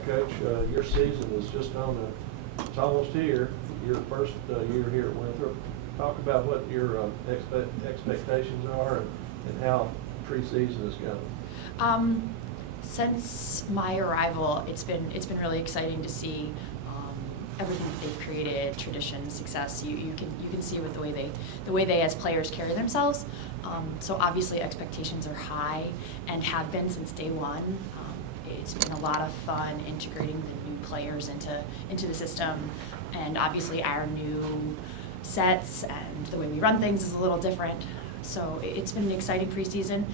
right, Coach, your season is just it's almost here, your first year here at Winthrop. Talk about what your expectations are and how preseason is going. Since my arrival, it's been really exciting to see everything that they've created, tradition, success. You can see with the way they as players carry themselves. So obviously expectations are high and have been since day one. It's been a lot of fun integrating the new players into the system, and obviously our new sets and the way we run things is a little different. So it's been an exciting preseason.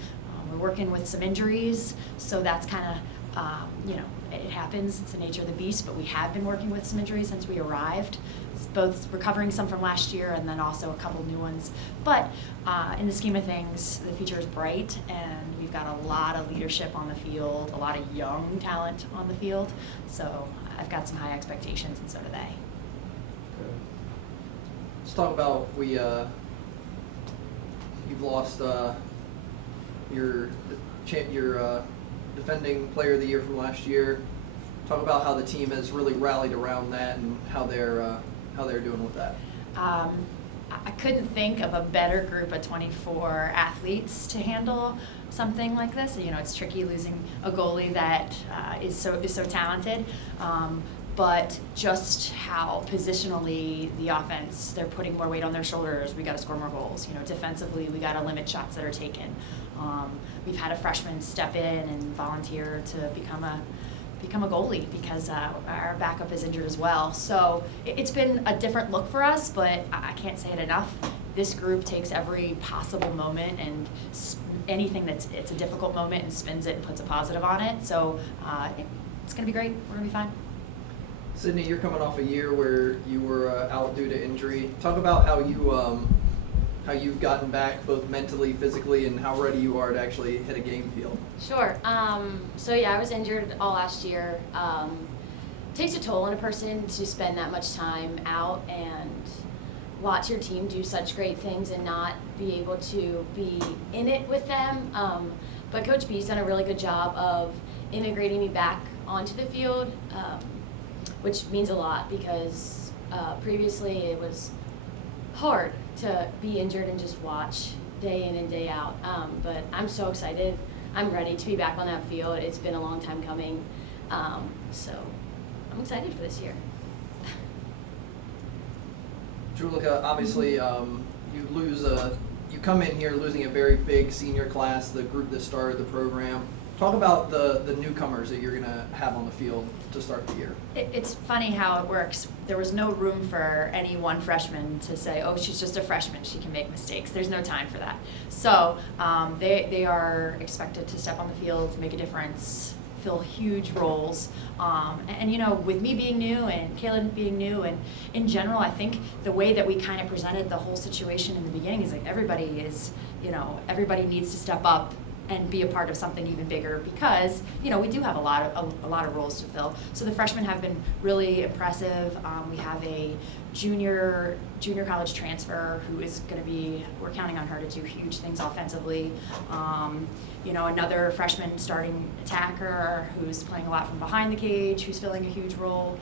We're working with some injuries, so that's kind of, it happens. It's the nature of the beast, but we have been working with some injuries since we arrived. It's both recovering some from last year and then also a couple new ones. But in the scheme of things, the future is bright, and we've got a lot of leadership on the field, a lot of young talent on the field. So I've got some high expectations, and so do they. Okay. Let's talk about you've lost your defending player of the year from last year. Talk about how the team has really rallied around that and how they're doing with that. I couldn't think of a better group of 24 athletes to handle something like this. It's tricky losing a goalie that is so talented. But just how positionally the offense, they're putting more weight on their shoulders. We got to score more goals. Defensively, we got to limit shots that are taken. We've had a freshman step in and volunteer to become a goalie because our backup is injured as well. So it's been a different look for us, but I can't say it enough. This group takes every possible moment and anything it's a difficult moment and spins it and puts a positive on it. So it's going to be great. We're going to be fine. Sydney, you're coming off a year where you were out due to injury. Talk about how you've gotten back both mentally, physically, and how ready you are to actually hit a game field. Sure. So yeah, I was injured all last year. Takes a toll on a person to spend that much time out and watch your team do such great things and not be able to be in it with them. But Coach B's done a really good job of integrating me back onto the field, which means a lot because previously it was hard to be injured and just watch day in and day out. But I'm so excited. I'm ready to be back on that field. It's been a long time coming. So I'm excited for this year. Julika, obviously you come in here losing a very big senior class, the group that started the program. Talk about the newcomers that you're going to have on the field to start the year. It's funny how it works. There was no room for any one freshman to say, oh, she's just a freshman, she can make mistakes. There's no time for that. So they are expected to step on the field, make a difference, fill huge roles. And with me being new and Kaylin being new, and in general, I think the way that we kind of presented the whole situation in the beginning is like everybody needs to step up and be a part of something even bigger because we do have a lot of roles to fill. So the freshmen have been really impressive. We have a junior college transfer who is going to be. We're counting on her to do huge things offensively. Another freshman starting attacker who's playing a lot from behind the cage, who's filling a huge role.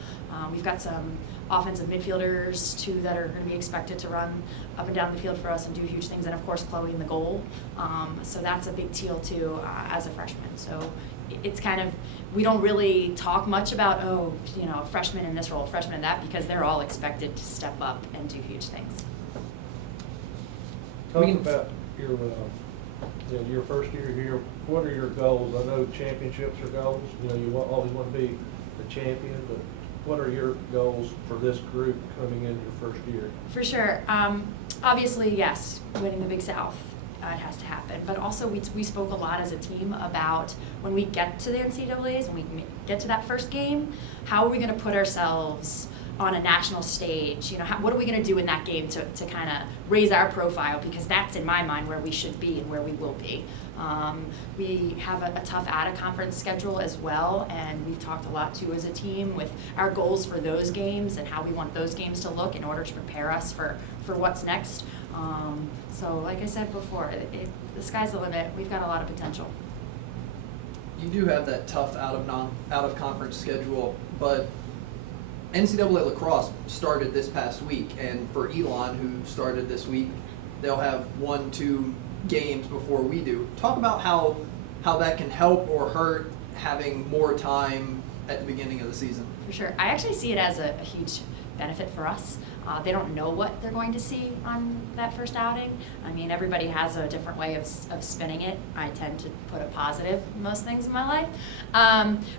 We've got some offensive midfielders too that are going to be expected to run up and down the field for us and do huge things, and of course Chloe in the goal. So that's a big deal too as a freshman. So it's kind of, we don't really talk much about a freshman in this role, freshman in that, because they're all expected to step up and do huge things. Talk about your first year here. What are your goals? I know championships are goals. You always want to be the champion, but what are your goals for this group coming into your first year? For sure. Obviously, yes, winning the Big South. It has to happen. But also we spoke a lot as a team about when we get to the NCAAs, when we get to that first game, how are we going to put ourselves on a national stage? What are we going to do in that game to kind of raise our profile? Because that's, in my mind, where we should be and where we will be. We have a tough out-of-conference schedule as well, and we've talked a lot, too, as a team with our goals for those games and how we want those games to look in order to prepare us for what's next. So like I said before, the sky's the limit. We've got a lot of potential. you do have that tough out of conference schedule, but NCAA lacrosse started this past week, and for Elon, who started this week, they'll have 1-2 games before we do. Talk about how that can help or hurt having more time at the beginning of the season. For sure. I actually see it as a huge benefit for us. They don't know what they're going to see on that first outing. I mean, everybody has a different way of spinning it. I tend to put a positive in most things in my life.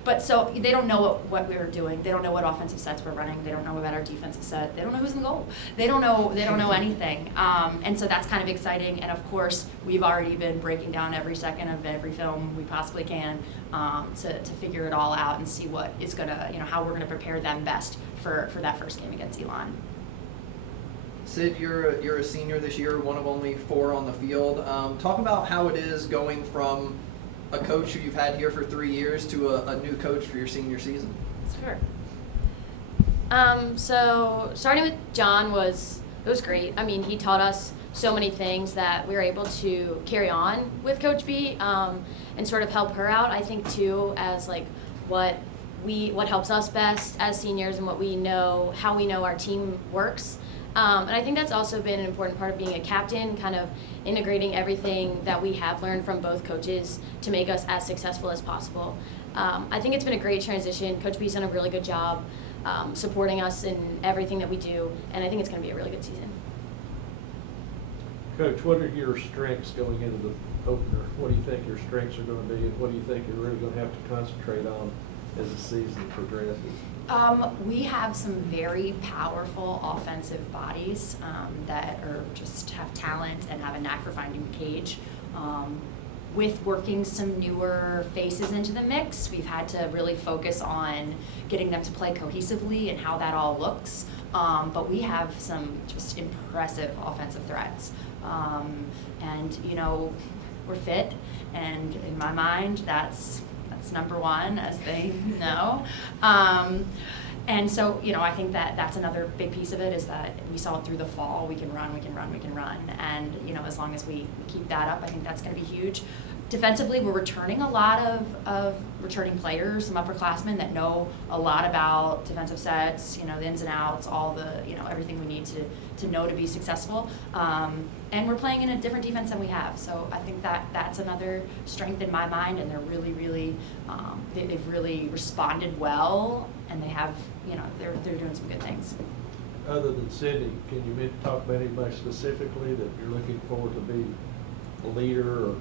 But so they don't know what we were doing. They don't know what offensive sets we're running. They don't know about our defensive set. They don't know who's in the goal. They don't know anything. And so that's kind of exciting. And of course, we've already been breaking down every second of every film we possibly can to figure it all out and see what is gonna, how we're gonna prepare them best for that first game against Elon. Sid, you're a senior this year, one of only 4 on the field. Talk about how it is going from a coach who you've had here for 3 years to a new coach for your senior season. Sure. So starting with John was great. I mean, he taught us so many things that we were able to carry on with Coach B and sort of help her out. I think too, as like what helps us best as seniors and what we know, how we know our team works. And I think that's also been an important part of being a captain, kind of integrating everything that we have learned from both coaches to make us as successful as possible. I think it's been a great transition. Coach B's done a really good job supporting us in everything that we do, and I think it's going to be a really good season. Coach, what are your strengths going into the opener? What do you think your strengths are going to be, and what do you think you're really going to have to concentrate on as the season progresses? We have some very powerful offensive bodies that just have talent and have a knack for finding the cage. With working some newer faces into the mix, we've had to really focus on getting them to play cohesively and how that all looks. But we have some just impressive offensive threats. And, we're fit, and in my mind, that's number one, as they know. And so, I think that's another big piece of it, is that we saw it through the fall. We can run. And, as long as we keep that up, I think that's going to be huge. Defensively, we're returning a lot of returning players, some upperclassmen that know a lot about defensive sets, the ins and outs, all the, everything we need to know to be successful. And we're playing in a different defense than we have. So I think that's another strength in my mind, and they're really, really, they've really responded well, and they have, they're doing some good things. Other than Sydney, can you talk about anybody specifically that you're looking forward to be a leader or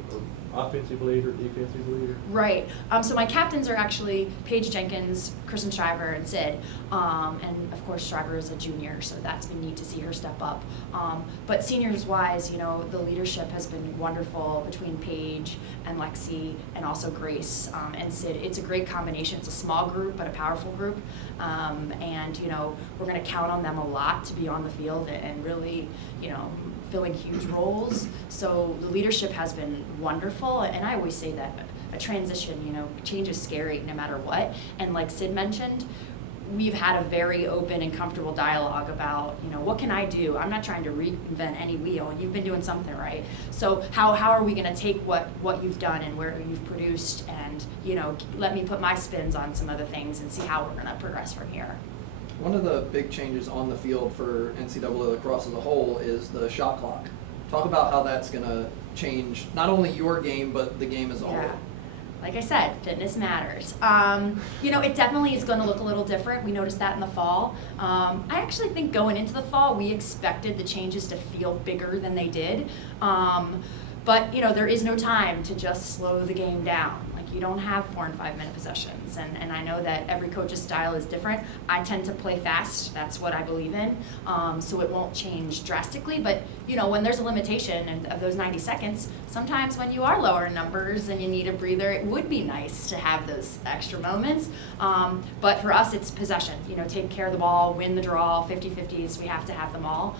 offensive leader, defensive leader? Right. So my captains are actually Paige Jenkins, Kristen Shriver, and Sid. And of course, Shriver is a junior, so that's been neat to see her step up. But seniors-wise, the leadership has been wonderful between Paige and Lexi, and also Grace and Sid. It's a great combination. It's a small group, but a powerful group. And we're going to count on them a lot to be on the field and really, filling huge roles. So the leadership has been wonderful, and I always say that a transition, change is scary no matter what. And like Sid mentioned, we've had a very open and comfortable dialogue about, what can I do? I'm not trying to reinvent any wheel. You've been doing something right. So how are we going to take what you've done and where you've produced and, let me put my spins on some other things and see how we're going to progress from here. One of the big changes on the field for NCAA lacrosse as a whole is the shot clock. Talk about how that's going to change not only your game, but the game as a whole. Like I said, fitness matters. It definitely is going to look a little different. We noticed that in the fall. I actually think going into the fall, we expected the changes to feel bigger than they did. But, there is no time to just slow the game down. You don't have 4 and 5 minute possessions, and I know that every coach's style is different. I tend to play fast. That's what I believe in. So it won't change drastically, but when there's a limitation of those 90 seconds, sometimes when you are lower in numbers and you need a breather, it would be nice to have those extra moments. But for us, it's possession. Take care of the ball, win the draw, 50-50s. We have to have them all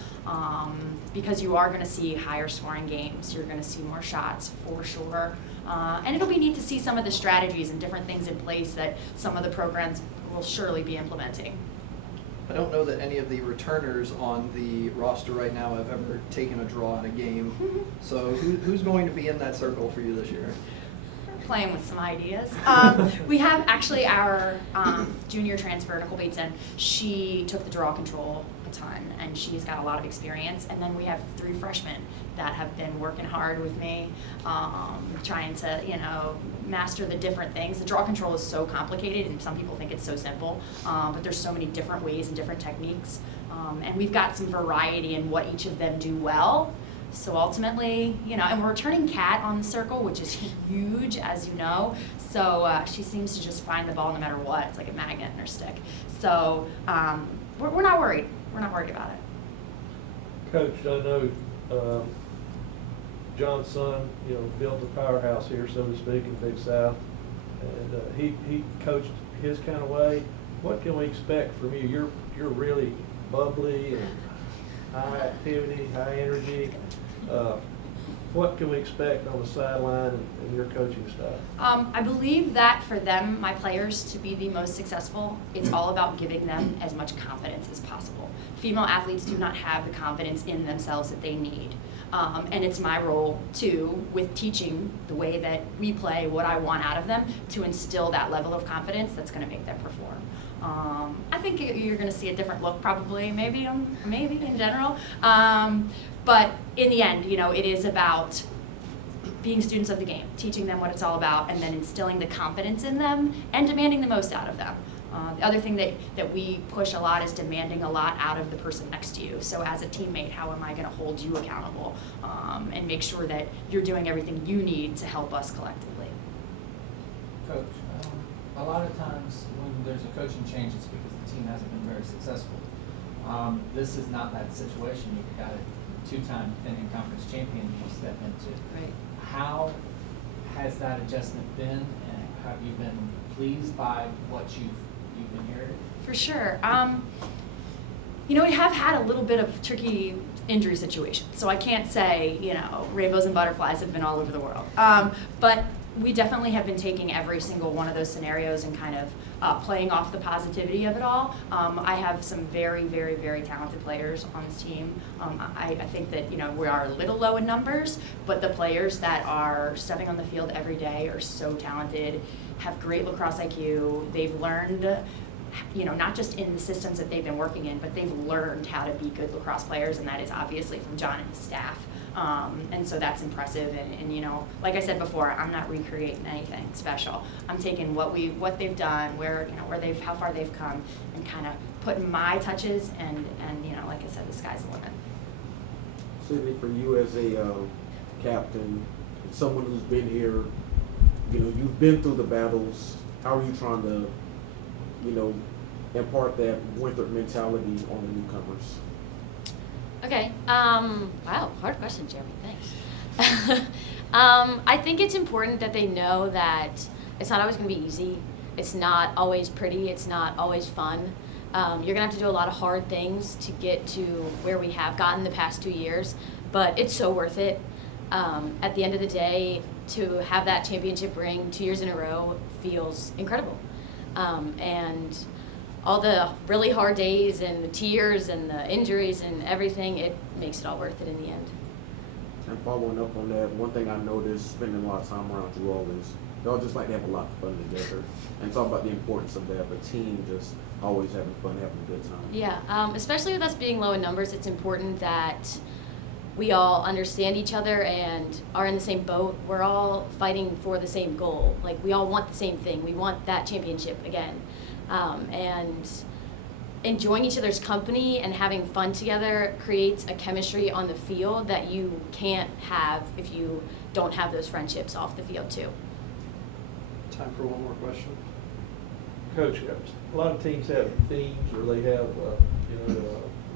because you are going to see higher scoring games. You're going to see more shots for sure. And it'll be neat to see some of the strategies and different things in place that some of the programs will surely be implementing. I don't know that any of the returners on the roster right now have ever taken a draw in a game. So who's going to be in that circle for you this year? playing with some ideas. We have actually our junior transfer, Nicole Bateson. She took the draw control a ton, and she's got a lot of experience. And then we have 3 freshmen that have been working hard with me, trying to, master the different things. The draw control is so complicated, and some people think it's so simple, but there's so many different ways and different techniques. And we've got some variety in what each of them do well. So ultimately, and we're returning Kat on the circle, which is huge, as you know. So she seems to just find the ball no matter what. It's like a magnet in her stick. So we're not worried. We're not worried about it. Coach, I know John's son, built a powerhouse here, so to speak, in Big South, and he coached his kind of way. What can we expect from you? You're really bubbly and high activity, high energy. What can we expect on the sideline in your coaching style? I believe that for them, my players, to be the most successful, it's all about giving them as much confidence as possible. Female athletes do not have the confidence in themselves that they need. And it's my role, too, with teaching the way that we play, what I want out of them, to instill that level of confidence that's going to make them perform. I think you're going to see a different look, probably, maybe in general. But in the end, it is about being students of the game, teaching them what it's all about, and then instilling the confidence in them and demanding the most out of them. The other thing that we push a lot is demanding a lot out of the person next to you. So as a teammate, how am I going to hold you accountable and make sure that you're doing everything you need to help us collectively? Coach, a lot of times when there's a coaching change, it's because the team hasn't been very successful. This is not that situation. You've got a 2-time defending conference champion you step into. Right. How has that adjustment been, and have you been pleased by what you've inherited? For sure. We have had a little bit of tricky injury situations, so I can't say, rainbows and butterflies have been all over the world. But we definitely have been taking every single one of those scenarios and kind of playing off the positivity of it all. I have some very, very, very talented players on this team. I think that, we are a little low in numbers, but the players that are stepping on the field every day are so talented, have great lacrosse IQ. They've learned, not just in the systems that they've been working in, but they've learned how to be good lacrosse players, and that is obviously from John and his staff. And so that's impressive. And like I said before, I'm not recreating anything special. I'm taking what they've done, how far they've come, and kind of putting my touches. And like I said, the sky's the limit. Sydney, for you as a captain, someone who's been here, you've been through the battles. How are you trying to, impart that Winthrop mentality on the newcomers? Okay. Wow, hard question, Jeremy. Thanks. I think it's important that they know that it's not always going to be easy. It's not always pretty. It's not always fun. You're going to have to do a lot of hard things to get to where we have gotten the past 2 years, but it's so worth it. At the end of the day, to have that championship ring 2 years in a row feels incredible. And all the really hard days and the tears and the injuries and everything, it makes it all worth it in the end. And following up on that, one thing I noticed spending a lot of time around you all is y'all just like to have a lot of fun together. And talk about the importance of that, the team just always having fun, having a good time. Yeah, especially with us being low in numbers, it's important that we all understand each other and are in the same boat. We're all fighting for the same goal. Like, we all want the same thing. We want that championship again. And enjoying each other's company and having fun together creates a chemistry on the field that you can't have if you don't have those friendships off the field too. Time for one more question. Coach, a lot of teams have themes, or they have,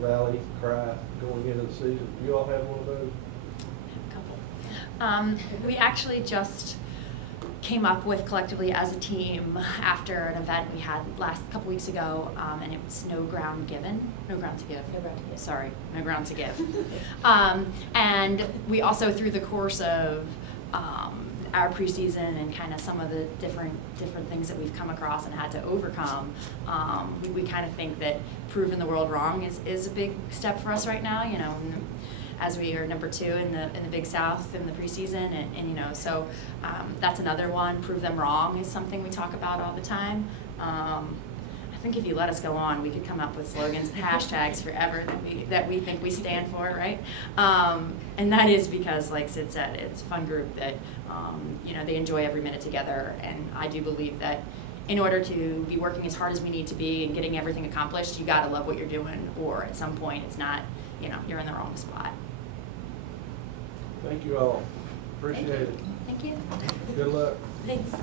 rally cry going into the season. Do you all have one of those? A couple. We actually just came up with collectively as a team after an event we had last couple weeks ago, and it was no ground to give. Sorry, no ground to give. And we also, through the course of our preseason and kind of some of the different things that we've come across and had to overcome, we kind of think that proving the world wrong is a big step for us right now. as we are number 2 in the Big South in the preseason, and you know, so that's another one. Prove them wrong is something we talk about all the time. I think if you let us go on, we could come up with slogans and hashtags forever that we think we stand for, right? And that is because, like Sid said, it's a fun group that you know, they enjoy every minute together, and I do believe that in order to be working as hard as we need to be and getting everything accomplished, you got to love what you're doing, or at some point it's not, you know, you're in the wrong spot. Thank you all. Appreciate it. Thank you. Good luck. Thanks.